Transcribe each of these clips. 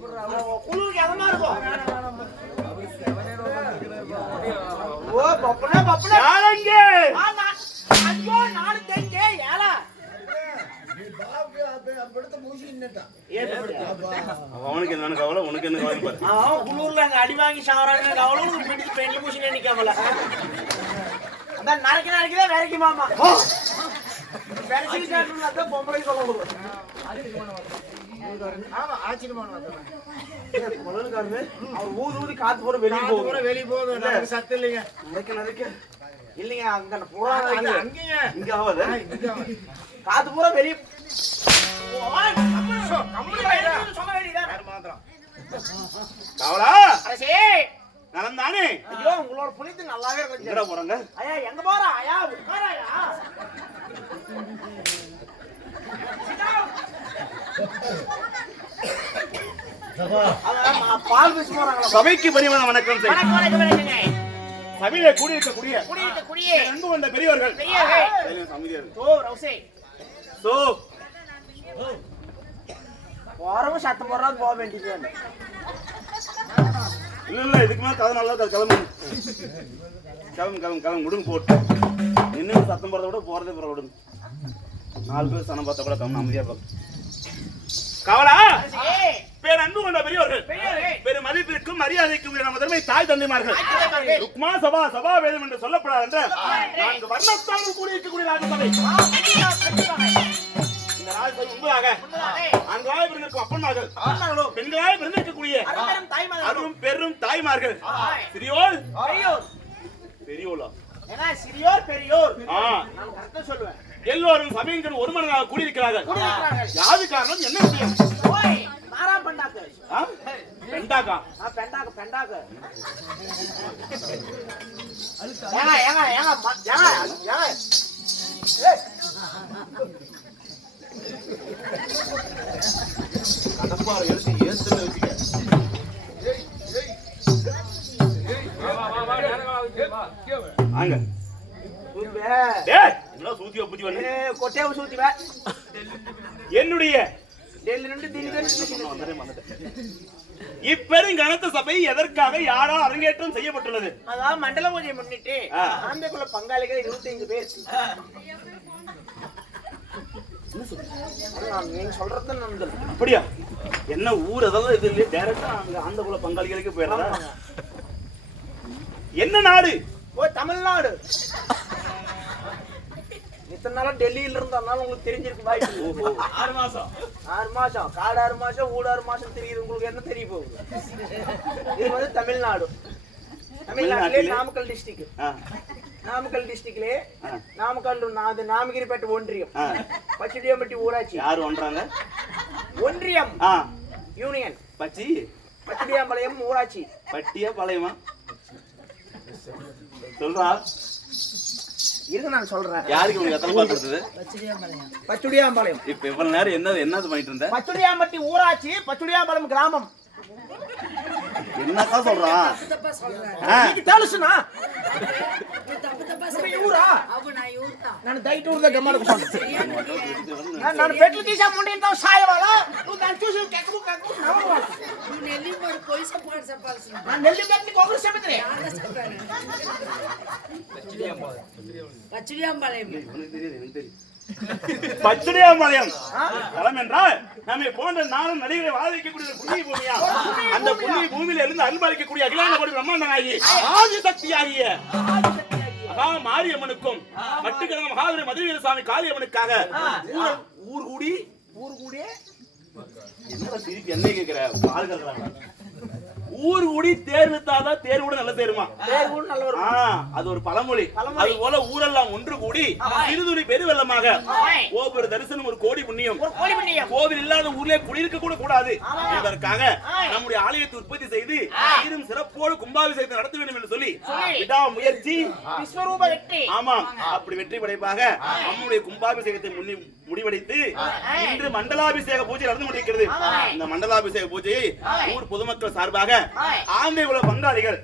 குளிருக்கு இருக்கும் ஓ பப்பனா பப்பனா யாரங்க ஐயோ ஏலா அவனுக்கு என்ன கவலை உனக்கு என்ன கவலை பாரு அவன் குளூர்ல அங்க அடி வாங்கி சாவறாங்க அவ்வளவு பிடிச்சு பெண்ணு பூசி நிக்காமல அதான் நரைக்க நரைக்கதான் வேலைக்கு மாமா வேலைக்கு பொம்பளை சொல்ல முடியும் குழந்தைக்காரரு, அவர் ஊதி ஊதி காத்து போற வெளியே போகுது வெளியே போகுது சத்து இல்லைங்க. நரைக்க நரைக்க இல்லைங்க அங்க பூரா இருக்கு. அங்கேங்க. இங்க ஆகாத காத்து பூரா வெளியே. சொல்ல வேண்டியதான் மாத்திரம் கவலா? அரசே. நலம் தானே ஐயோ உங்களோட புனித்து நல்லாவே எங்கடா போறாங்க? ஐயா எங்க போறா? ஐயா உட்காராயா அவன் மா- பால் பேச போறாங்களா சபைக்கு பரிமாண வணக்கம் சபையில கூடியிருக்கக்கூடிய குடியிருக்க குடியே அன்பு கொண்ட பெரியவர்கள். பெரியவர்கள். சைலன்ஸ், அமைதியா இரு. ஓ ரவுசே. சோ போறவங்க சத்தம் போடுறாது போக வேண்டியது இல்ல இல்ல இதுக்கு மேல கதை நல்லா கிளம்பு கிளம்பு கிளம்பு கிளம்பு விடுங்க போட்டு நின்று சத்தம் போறத விட போறதே போற விடுங்க. நாலு பேர் சனம் பார்த்தா கூட கம்மி அமைதியா பார்க்க கவலா? பேர் அன்பு கொண்ட பெரியவர்கள். பெரும் மதிப்பிற்கும் மரியாதைக்கும் நமது அருமை தாய் தந்தைமார்கள். ருக்மா சபா சபா வேதம் என்று சொல்லப்படாது என்ற நான்கு வர்ணத்தார்கள் கூடியிருக்கக்கூடிய ராஜசபை. இந்த ராஜசபை முன்பதாக ஆண்களாய் பிறந்திருக்கும் அப்பன்மார்கள் பெண்களாய் பிறந்திருக்கக்கூடிய அரும் பெரும் தாய்மார்கள். சிறியோர் ஏன்னா சிறியோர் பெரியோர். நான் கரெக்டா சொல்லுவேன். எல்லோரும் சபையின் ஒரு மனதாக கூடியிருக்கிறார்கள். யாது காரணம்? என்ன விஷயம்? பண்டாக்கு. பெண்டாக்கு? பெண்டாக்கு ஏங்க ஏங்க ஏங்க ஏங்க கடப்பாறை எடுத்து ஏத்துல வச்சுக்க சூத்தியா புத்தி வந்து ஏய், கொட்டையை சூத்திவே என்னுடைய. இப்பெருங்கனத்த சபை எதற்காக யாரால் அரங்கேற்றம் செய்யப்பட்டுள்ளது? அதாவது மண்டல பூஜையை முன்னிட்டு. ஆந்தைக்குள்ள பங்காளிகள் பேர். நீங்க சொல்றது நந்தல் அப்படியா? என்ன ஊர் அதெல்லாம் இது இல்லையே. டைரக்டா அங்க அந்த குல பங்காளிகளுக்கு போயிடுறதா? என்ன நாடு? ஓ தமிழ்நாடு. இத்தனை நாளா டெல்லியில இருந்ததுனால உங்களுக்கு தெரிஞ்சிருக்கு வாய்ப்பு ஆறு மாசம். ஆறு மாசம். காடு ஆறு மாசம் ஊடு ஆறு மாசம் தெரியுது. உங்களுக்கு என்ன தெரிய போகுது? இது வந்து தமிழ்நாடு. தமிழ்நாட்டிலே நாமக்கல் டிஸ்ட்ரிக்ட் ஆ, நாமக்கல் டிஸ்ட்ரிக்ட்லே. நாமக்கல் அது நாமகிரிப்பேட்டை ஒன்றியம். பச்சடியம்பட்டி ஊராட்சி. யார் ஒன்றாங்க? ஒன்றியம். ஆ. யூனியன் பச்சி? பச்சடியாம்பாளையம் ஊராட்சி. பட்டியா பழையமா சொல்றா. இருக்கு நான் சொல்றேன். யாருக்கு உனக்கு எத்தனை பச்சுடியாம்பாளையம். இப்ப இவ்வளவு நேரம் என்ன என்னது பண்ணிட்டு இருந்த? பச்சுடியாம்பட்டி ஊராட்சி பச்சுடியாம்பாளையம் கிராமம். என்னக்கா சொல்றான்? ನಿಮ್ಮ ಇವ್ರಾ ನಾನು ದಯಟೂರ್ದ ಗಮನ ನಾನು ಪೆಟ್ಲು ತೀಸ நம்மை போன்ற நானும் நடிகரை வாழ வைக்கக்கூடிய புண்ணிய பூமியா அந்த புண்ணிய பூமியில இருந்து அன்பளிக்கக்கூடிய அகிலான கோடி பிரம்மாண்டமாகி ஆதி சக்தியாகிய மாரியம்மனுக்கும் மட்டுக்கிழமை மகாவீர மதுரவீர சாமி காளியம்மனுக்காக ஊர் ஊர் கூடி ஊர் கூடி? என்னடா திருப்பி என்ன கேக்குற? பால் கறக்குறாங்க ஊர் கூடி தேர் வித்தாதான் தேர் கூட நல்ல தேருமா? தேர் கூட நல்ல வரும் அது ஒரு பழமொழி. அது போல ஊரெல்லாம் ஒன்று கூடி இருதுளி பெருவெள்ளமாக ஒவ்வொரு தரிசனம் ஒரு கோடி புண்ணியம். கோவில் இல்லாத ஊர்ல குளிர்க்க கூட கூடாது. என்பதற்காக நம்முடைய ஆலயத்தை உற்பத்தி செய்து சீரும் சிறப்போடு கும்பாபிஷேகத்தை நடத்த வேண்டும் என்று சொல்லி விடா முயற்சி. ஆமா. அப்படி வெற்றி படைப்பாக நம்முடைய கும்பாபிஷேகத்தை முன்னி முடிவடைத்து இன்று மண்டலாபிஷேக பூஜை நடந்து முடிக்கிறது இந்த மண்டலாபிஷேக பூஜையை ஊர் பொதுமக்கள் சார்பாக ஆண்மை குல பங்காளிகள்.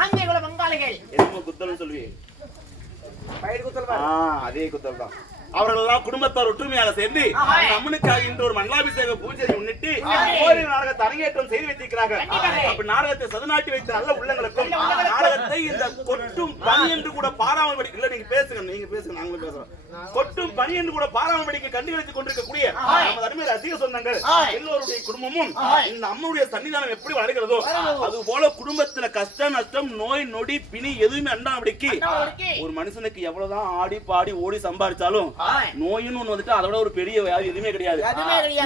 ஆண்மை குல பங்காளிகள். எதுவும் குத்தல் சொல்லுவீங்க அதே குத்தல் தான். அவர்கள் எல்லாம் குடும்பத்தார் ஒற்றுமையாக சேர்ந்து அம்மனுக்காக இன்று ஒரு மண்டலாபிஷேக பூஜையை முன்னிட்டு ஓரிரு நாடகத்தை அரங்கேற்றம் செய்து வைத்திருக்கிறார்கள். அப்ப நாடகத்தை சதுநாட்டி வைத்த நல்ல உள்ளங்களுக்கும் நாடகத்தை இந்த கொட்டும் பனி என்று கூட பாராமல் படி இல்ல நீங்க பேசுங்க நீங்க பேசுங்க நாங்களும் பேசுறோம். கொட்டும் பனி என்று கூட பாராமல் படிக்க கண்டு வைத்துக் கொண்டிருக்கக்கூடிய நமது அருமை ரசிக சொந்தங்கள். எல்லோருடைய குடும்பமும். இந்த அம்மனுடைய சன்னிதானம் எப்படி வளர்கிறதோ அது போல குடும்பத்துல கஷ்ட நஷ்டம் நோய் நொடி பிணி எதுவுமே அண்டாமடிக்கு. ஒரு மனுஷனுக்கு எவ்வளவுதான் ஆடி பாடி ஓடி சம்பாதிச்சாலும் நோயின்னு ஒண்ணு வந்துட்டு அதோட ஒரு பெரிய வியாதி எதுவுமே கிடையாது.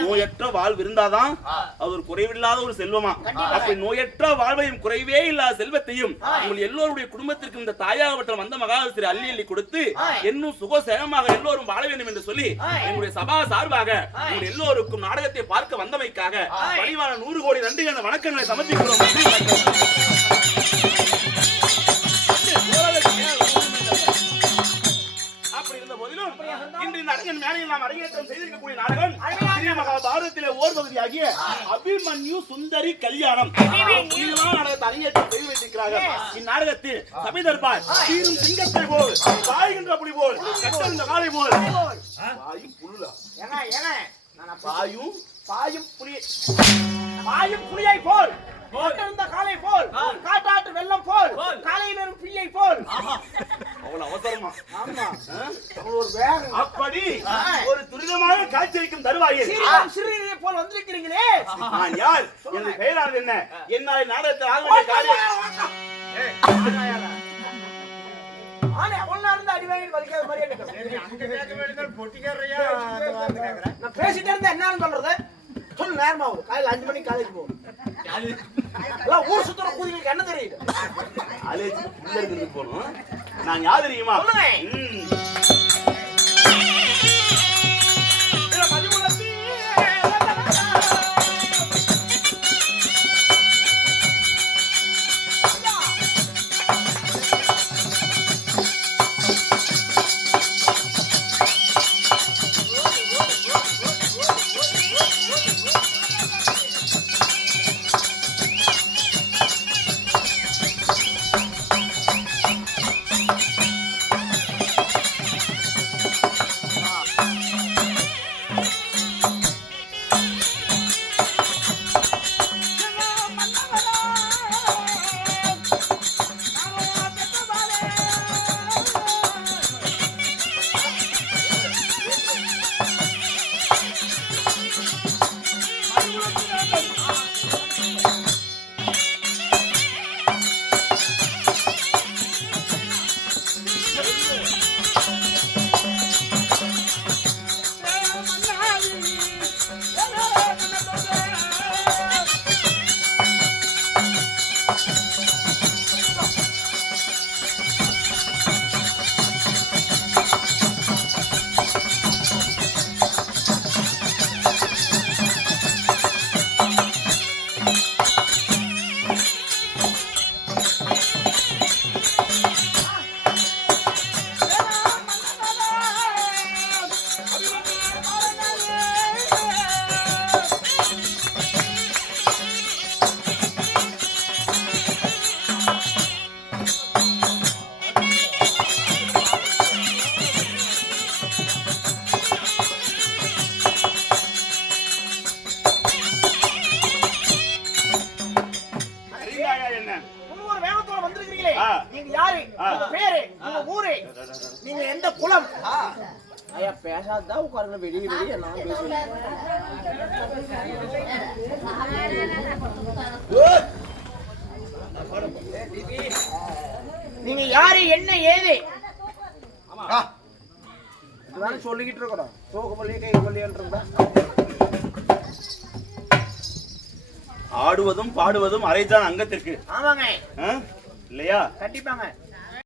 நோயற்ற வாழ்வு இருந்தாதான் அது ஒரு குறைவில்லாத ஒரு செல்வமா. அப்படி நோயற்ற வாழ்வையும் குறைவே இல்லாத செல்வத்தையும் உங்கள் எல்லோருடைய குடும்பத்திற்கு இந்த தாயாகப்பட்ட வந்த மகாவிஸ்திரி அள்ளி அள்ளி கொடுத்து இன்னும் சுகசேகமாக எல்லோரும் வாழ வேண்டும் என்று சொல்லி எங்களுடைய சபா சார்பாக உங்கள் எல்லோருக்கும் நாடகத்தை பார்க்க வந்தமைக்காக பணிவான நூறு கோடி நன்றி என்ற வணக்கங்களை சமர்ப்பிக்கிறோம். நாம் அரங்கேற்றம் செய்திருக்கக்கூடிய நாடகம் ஸ்ரீ மகாபாரதத்திலே ஓர் பகுதியாகிய அபிமன்யு சுந்தரி கல்யாணம். நாடகத்தை அரங்கேற்றம் செய்து வைத்திருக்கிறார்கள். இந்நாடகத்தில் சபை தர்பார் சீரும் சிங்கத்தை போல் பாய்கின்ற புலி போல் கட்டறிந்த காலை போல். பாயும் புல்லுலா ஏங்க ஏங்க. நான் அப்ப பாயும் பாயும் புலி. பாயும் புலியை போல் போட்டிருந்த காலை போல் காட்டாற்று வெள்ளம் போல் காலை வெறும் பிள்ளை போல். அவ்வளவு அவசரமா. ஆமா. ஒரு வேகம். அப்படி ஒரு துரிதமாக காட்சியளிக்கும் தருவாயில் சீரியல் சிறுநீரை போல் வந்திருக்கிறீங்களே. நான் யார்? எனது பெயரானது என்ன? என்னால் நாடகத்தில் ஆக வேண்டிய காரியம். ஆனா ஒன்னா இருந்து அடி வாங்கி வலிக்காத மாதிரியே நிக்கிறேன். நான் பேசிட்டே இருந்தா என்னன்னு சொல்றது? சொல்லு நேரமா காலையில அஞ்சு மணிக்கு காலேஜ் போகும் எல்லாம் ஊர் சுத்துற கூதிகளுக்கு என்ன தெரியுது? காலேஜ் போகணும். நான் யார் தெரியுமா? உட்காருங்க வெளியே வெளியே நான் நீங்க யாரு என்ன ஏது இதுதானே சொல்லிக்கிட்டு இருக்கணும் தூக்கு பள்ளியே கை பள்ளியன்றா ஆடுவதும் பாடுவதும் அரைதான் அங்கத்திற்கு ஆமாங்க? இல்லையா கண்டிப்பாங்க